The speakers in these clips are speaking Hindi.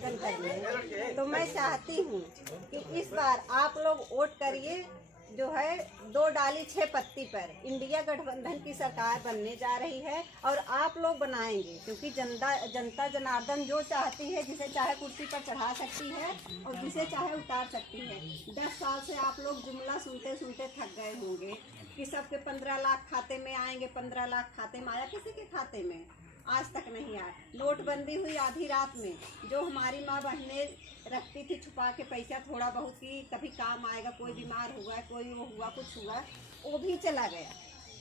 निवेदन करने, तो मैं चाहती हूँ कि इस बार आप लोग वोट करिए जो है 2 डाली 6 पत्ती पर। इंडिया गठबंधन की सरकार बनने जा रही है और आप लोग बनाएंगे, क्योंकि जनता जनार्दन जो चाहती है, जिसे चाहे कुर्सी पर चढ़ा सकती है और जिसे चाहे उतार सकती है। 10 साल से आप लोग जुमला सुनते सुनते थक गए होंगे कि सबके 15 लाख खाते में आएंगे। 15 लाख खाते में आया? किसी के खाते में आज तक नहीं आया। नोटबंदी हुई आधी रात में, जो हमारी माँ बहनें रखती थी छुपा के पैसा थोड़ा बहुत कि कभी काम आएगा, कोई बीमार हुआ, कोई वो हुआ, कुछ हुआ, वो भी चला गया।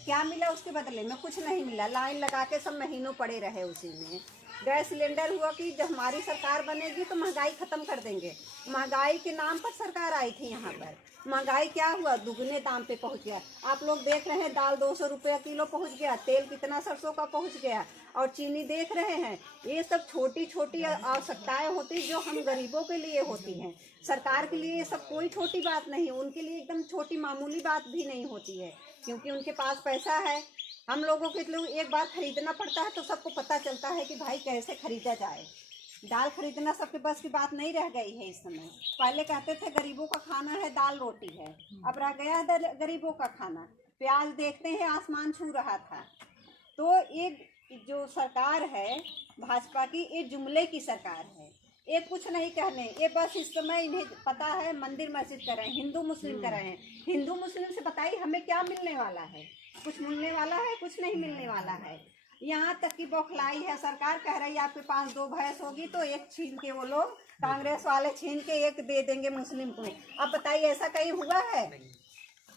क्या मिला उसके बदले में? कुछ नहीं मिला। लाइन लगा के सब महीनों पड़े रहे उसी में। गैस सिलेंडर हुआ कि जब हमारी सरकार बनेगी तो महंगाई खत्म कर देंगे। महंगाई के नाम पर सरकार आई थी यहाँ पर। महंगाई क्या हुआ? दुगने दाम पे पहुँच गया। आप लोग देख रहे हैं दाल 200 रुपये किलो पहुँच गया, तेल कितना सरसों का पहुँच गया, और चीनी देख रहे हैं। ये सब छोटी छोटी आवश्यकताएं होती जो हम गरीबों के लिए होती हैं। सरकार के लिए ये सब कोई छोटी बात नहीं, उनके लिए एकदम छोटी मामूली बात भी नहीं होती है, क्योंकि उनके पास पैसा है। हम लोगों के लिए एक बार खरीदना पड़ता है तो सबको पता चलता है कि भाई कैसे खरीदा जाए। दाल खरीदना सबके बस की बात नहीं रह गई है इस समय। पहले कहते थे गरीबों का खाना है दाल रोटी है, अब रह गया है गरीबों का खाना। प्याज देखते हैं आसमान छू रहा था। तो एक जो सरकार है भाजपा की, ये जुमले की सरकार है। ये कुछ नहीं कहने, ये बस इस समय इन्हें पता है मंदिर मस्जिद कर रहे हैं, हिंदू मुस्लिम कर रहे हैं। हिंदू मुस्लिम से बताइए हमें क्या मिलने वाला है? कुछ मिलने वाला है? कुछ नहीं मिलने वाला है। यहाँ तक की बौखलाई है। सरकार कह रही है आपके पास 2 भैंस होगी तो एक छीन के, वो लोग कांग्रेस वाले छीन के एक दे देंगे मुस्लिम को। अब बताइए ऐसा कहीं हुआ है?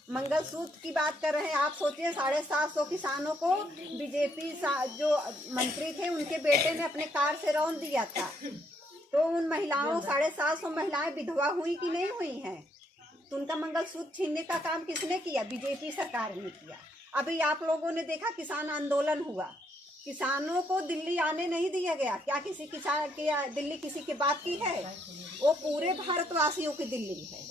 मंगलसूत्र की बात कर रहे हैं। आप सोचिए 750 किसानों को बीजेपी जो मंत्री थे उनके बेटे ने अपने कार से रौंद दिया था। तो उन महिलाओं 750 महिलाएं विधवा हुई कि नहीं हुई हैं? तो उनका मंगलसूत्र छीनने का काम किसने किया? बीजेपी सरकार ने किया। अभी आप लोगों ने देखा किसान आंदोलन हुआ, किसानों को दिल्ली आने नहीं दिया गया। क्या किसी किसान के दिल्ली किसी की बात की है? वो पूरे भारतवासियों की दिल्ली है।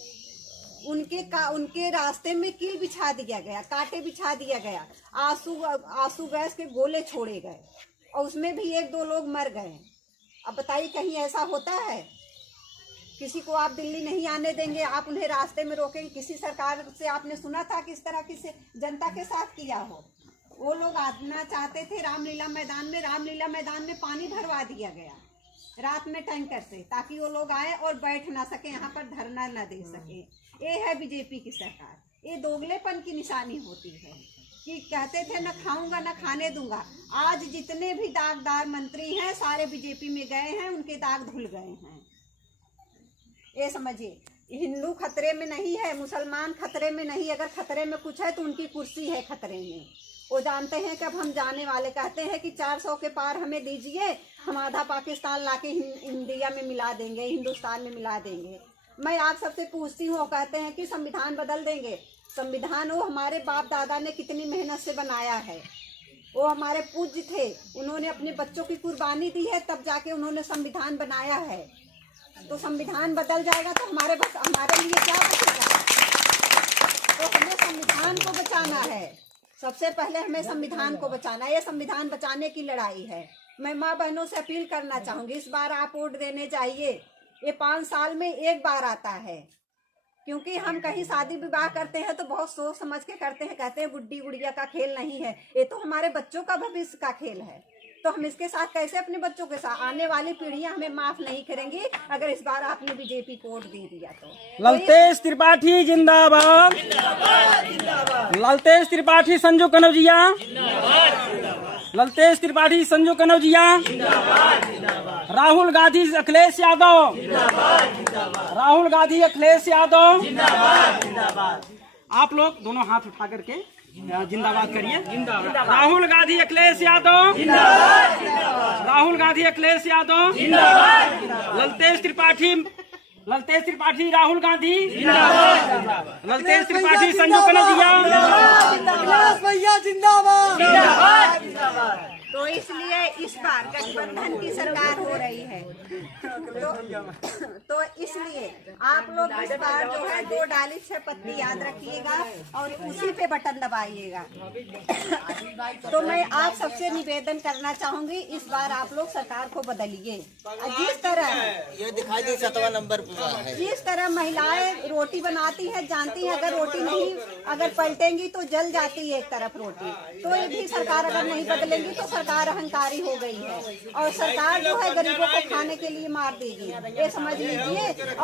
उनके रास्ते में कील बिछा दिया गया, कांटे बिछा दिया गया, आंसू गैस के गोले छोड़े गए और उसमें भी 1-2 लोग मर गए। अब बताइए कहीं ऐसा होता है? किसी को आप दिल्ली नहीं आने देंगे, आप उन्हें रास्ते में रोकेंगे। किसी सरकार से आपने सुना था कि इस तरह की जनता के साथ किया हो? वो लोग आना चाहते थे रामलीला मैदान में, रामलीला मैदान में पानी भरवा दिया गया रात में टैंकर से, ताकि वो लोग आए और बैठ ना सके, यहाँ पर धरना न दे सके। ये है बीजेपी की सरकार। ये दोगलेपन की निशानी होती है कि कहते थे न खाऊंगा न खाने दूंगा। आज जितने भी दागदार मंत्री हैं सारे बीजेपी में गए हैं, उनके दाग धुल गए हैं। ये समझिए, हिंदू खतरे में नहीं है, मुसलमान खतरे में नहीं। अगर खतरे में कुछ है तो उनकी कुर्सी है खतरे में। वो जानते हैं कि अब हम जाने वाले। कहते हैं कि 400 के पार हमें दीजिए, हम आधा पाकिस्तान लाके इंडिया में मिला देंगे, हिंदुस्तान में मिला देंगे। मैं आप सबसे पूछती हूँ, कहते हैं कि संविधान बदल देंगे। संविधान वो हमारे बाप दादा ने कितनी मेहनत से बनाया है, वो हमारे पूज्य थे, उन्होंने अपने बच्चों की कुर्बानी दी है, तब जाके उन्होंने संविधान बनाया है। तो संविधान बदल जाएगा तो हमारे लिए क्या बचेगा? तो हमें संविधान को बचाना है। सबसे पहले हमें संविधान को बचाना है। ये संविधान बचाने की लड़ाई है। मैं माँ बहनों से अपील करना चाहूँगी, इस बार आप वोट देने जाइए। ये 5 साल में एक बार आता है, क्योंकि हम कहीं शादी विवाह करते हैं तो बहुत सोच समझ के करते हैं। कहते हैं गुड्डी गुड़िया का खेल नहीं है, ये तो हमारे बच्चों का भविष्य का खेल है। तो हम इसके साथ कैसे अपने बच्चों के साथ, आने वाली पीढ़ियां हमें माफ नहीं करेंगी अगर इस बार आपने बीजेपी को वोट दे दिया तो। ललतेश त्रिपाठी जिंदाबाद, ललतेश त्रिपाठी संजू कनौजिया, ललतेश त्रिपाठी संजू कनौजिया, राहुल गांधी अखिलेश यादव, राहुल गांधी अखिलेश यादव। आप लोग दोनों हाथ उठा करके जिंदाबाद करिए। राहुल गांधी अखिलेश यादव, राहुल गांधी अखिलेश यादव, ललतेश त्रिपाठी राहुल गांधी, ललतेश त्रिपाठी संजू कनौजिया, भैया जिंदाबाद। तो इसलिए इस बार गठबंधन की सरकार हो रही है। तो इसलिए आप लोग इस बार जो है 2 डाली 6 पत्ती याद रखिएगा और उसी पे बटन दबाइएगा। तो मैं आप सबसे निवेदन करना चाहूंगी, इस बार आप लोग सरकार को बदलिए। जिस तरह ये दिखाई दे 7वां नंबर है। जिस तरह महिलाएं रोटी बनाती है, जानती है अगर रोटी नहीं अगर पलटेंगी तो जल जाती है एक तरफ रोटी, तो ये भी सरकार अगर नहीं बदलेंगी तो सरकार अहंकारी हो गई है और सरकार जो है गरीबों को खाने के लिए मार देगी, ये समझ लीजिए।